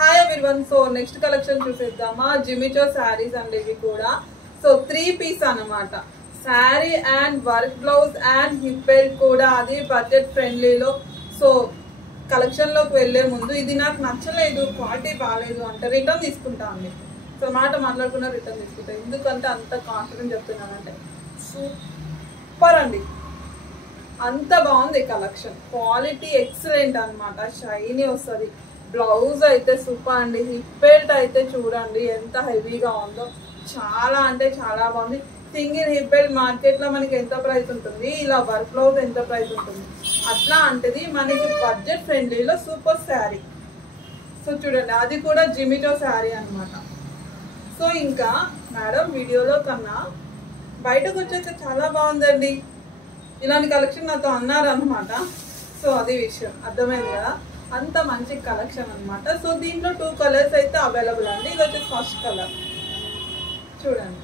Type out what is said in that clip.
Hi everyone. So next collection చూసేద్దామా. జిమిచో శారీస్ అండి ఇవి కూడా. సో 3 పీస్ అన్నమాట. Sari and work blouse and hip belt కూడా, అది బడ్జెట్ ఫ్రెండ్లీలో. సో కలెక్షన్ లోకి వెళ్లే ముందు ఇది నాకు నచ్చలేదు, క్వాలిటీ బాగాలేదు అంటే రిటర్న్ తీసుకుంటా అండి. సో మాట మాట్లాడుకున్నా రిటర్న్ తీసుకుంటా. ఎందుకంటే అంత కాన్ఫిడెంట్ చెప్తున్నానంటే సూపర్ అండి, అంత బాగుంది కలెక్షన్. క్వాలిటీ ఎక్సలెంట్ అనమాట, షైనీ వస్తుంది. బ్లౌజ్ అయితే సూపర్ అండి. హిప్ బెల్ట్ అయితే చూడండి ఎంత హెవీగా ఉందో, చాలా అంటే చాలా బాగుంది. సింగిల్ హిప్ బెల్ట్ మార్కెట్ లో మనకి ఎంత ప్రైస్ ఉంటుంది, ఇలా వర్క్ బ్లౌజ్ ఎంత ప్రైస్ ఉంటుంది, అట్లా అంటది మనకి బడ్జెట్ ఫ్రెండ్లీలో సూపర్ శారీ. సో చూడండి అది కూడా జిమిచో శారీ అనమాట. సో ఇంకా మేడం వీడియోలో కన్నా బయటకు వచ్చేస్తే చాలా బాగుందండి. ఇలాంటి కలెక్షన్ నాతో అన్నారనమాట. సో అది విషయం అర్థమైంది కదా, అంత మంచి కలెక్షన్ అనమాట. సో దీంట్లో 2 కలర్స్ అయితే అవైలబుల్ అండి. ఇది వచ్చేసి ఫస్ట్ కలర్ చూడండి.